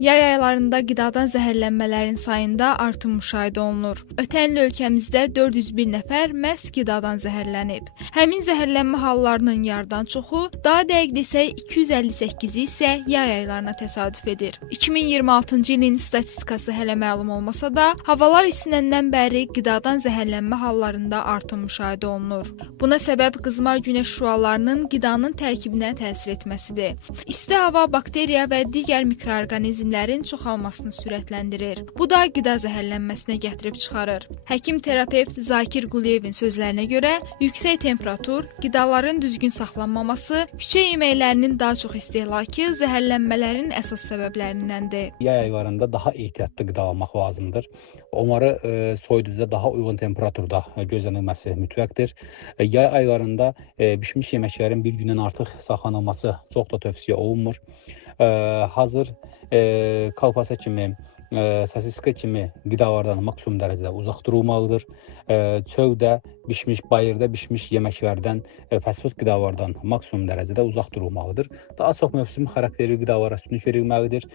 Yay aylarında qidadan zəhərlənmələrin sayında artım müşahidə olunur. Ötən il ölkəmizdə 401 nəfər məhz qidadan zəhərlənib. Həmin zəhərlənmə hallarının yarıdan çoxu, daha dəqiq desək 258-i isə yay aylarına təsadüf edir. 2026-cı ilin statistikası hələ məlum olmasa da, havalar isinəndən bəri qidadan zəhərlənmə hallarında artım müşahidə olunur. Buna səbəb qızmar günəş şüalarının qidanın tərkibinə təsir etməsidir. İsti hava bakteriya və digər mikroorqanizmlərin çoxalmasını sürətləndirir. Bu da qida zəhərlənməsinə gətirib çıxarır. Həkim terapevt Zakir Quliyevin sözlərinə görə, yüksək temperatur, qidaların düzgün saxlanmaması, küçə yeməklərinin daha çox istehlakı zəhərlənmələrin əsas səbəblərindəndir. Yay aylarında daha ehtiyatlı qida almaq lazımdır. Onları soyuducuda daha uyğun temperaturda gözlənilməsi mütləqdir. Yay aylarında bişmiş yeməklərin bir gündən artıq saxlanılması çox da tövsiyə olunmur. Hazır kolbasa kimi, sosiska kimi qidalardan maksimum dərəcədə uzaq durulmalıdır. Çöldə bişmiş, bayırda bişmiş yeməklərdən, fast food qidalardan maksimum dərəcədə uzaq durulmalıdır. Daha çox mövsüm xarakterli qidalara üstünlük verilməlidir.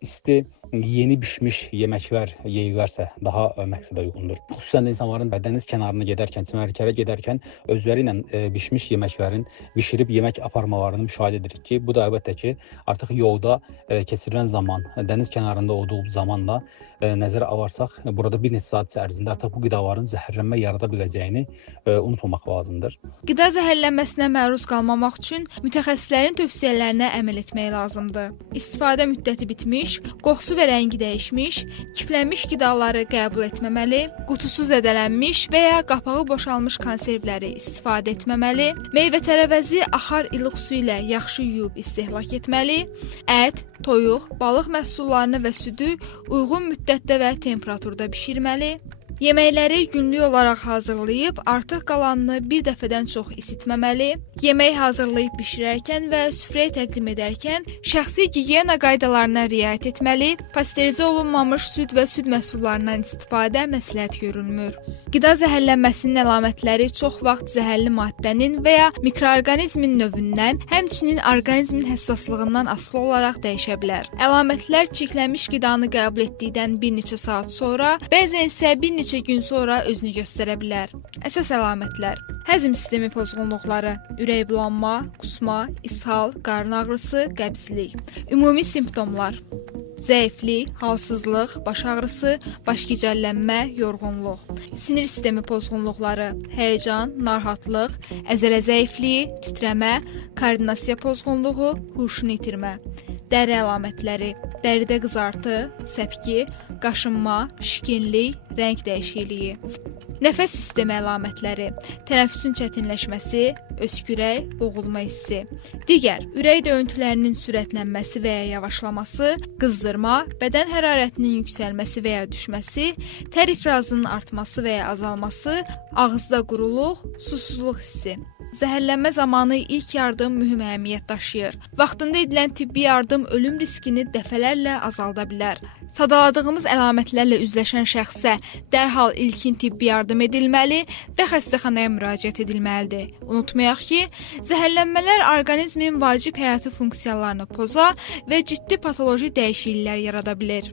İsti, yeni bişmiş yeməklər yeyirlərsə daha məqsədə uyğundur. Xüsusən insanların dəniz kənarına gedərkən, çimərliklərə gedərkən özləri ilə bişmiş yeməklərin bişirib yemək aparmalarını müşahidə edirik ki, bu da əlbəttə ki, artıq yolda keçirilən zaman, dəniz kənarında olduğu zamanla nəzərə alaraq, burada bir neçə saat ərzində artıq bu qidaların zəhərlənmə yarada biləcəyini unutmamaq lazımdır. Qida zəhərlənməsinə məruz qalmamaq üçün mütəxəssislərin tövsiyələrinə əməl etmək lazımdır. İstifadə müddəti bitmiş, qoxusu və rəngi dəyişmiş, kiflənmiş qidaları qəbul etməməli, qutusu zədələnmiş və ya qapağı boşalmış konservləri istifadə etməməli, meyvə-tərəvəzi axar ilıq su ilə yaxşı yuyub istehlak etməli, ət, toyuq, balıq məhsullarını və südü uyğun müddətdə və temperaturda bişirməli, yeməkləri günlük olaraq hazırlayıb artıq qalanını bir dəfədən çox isitməməli, yemək hazırlayıb bişirərkən və süfrəyə təqdim edərkən şəxsi gigiyena qaydalarına riayət etməli, pasterizə olunmamış süd və süd məhsullarından istifadə məsləhət görülmür. Qida zəhərlənməsinin əlamətləri çox vaxt zəhərli maddənin və ya mikroorqanizmin növündən, həmçinin orqanizmin həssaslığından asılı olaraq dəyişə bilər. Əlamətlər çirklənmiş qidanı qəbul etdikdən bir neçə saat sonra, bəzən isə bir neçə gün sonra özünü göstərə bilər. Əsas əlamətlər: həzm sistemi pozğunluqları, ürək bulanma, qusma, ishal, qarın ağrısı, qəbzlik. Ümumi simptomlar: zəiflik, halsızlıq, baş ağrısı, baş gicəllənmə, yorğunluq. Sinir sistemi pozğunluqları: həyəcan, narahatlıq, əzələ zəifliyi, titrəmə, koordinasiya pozğunluğu, huşunu itirmə. Dəri əlamətləri: dəridə qızartı, səpki, qaşınma, şişkinlik, rəng dəyişikliyi. Nəfəs sistemi əlamətləri: tənəffüsün çətinləşməsi, öskürək, boğulma hissi. Digər ürək döyüntülərinin sürətlənməsi və ya yavaşlaması, qızdırma, bədən hərarətinin yüksəlməsi və ya düşməsi, tər ifrazının artması və ya azalması, ağızda quruluq, susuzluq hissi. Zəhərlənmə zamanı ilk yardım mühüm əhəmiyyət daşıyır. Vaxtında edilən tibbi yardım ölüm riskini dəfələrlə azalda bilər. Sadaladığımız əlamətlərlə üzləşən şəxsə dərhal ilkin tibbi yardım edilməli və xəstəxanaya müraciət edilməlidir. Unutmayaq ki, zəhərlənmələr orqanizmin vacib həyati funksiyalarını poza və ciddi patoloji dəyişikliklər yarada bilər.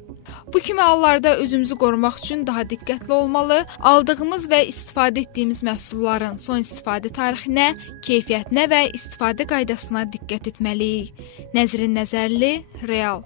Bu kimi hallarda özümüzü qorumaq üçün daha diqqətli olmalı, aldığımız və istifadə etdiyimiz məhsulların son istifadə tarixinə, keyfiyyətinə və istifadə qaydasına diqqət etməliyik. Nəzrin Nəzərli, Real.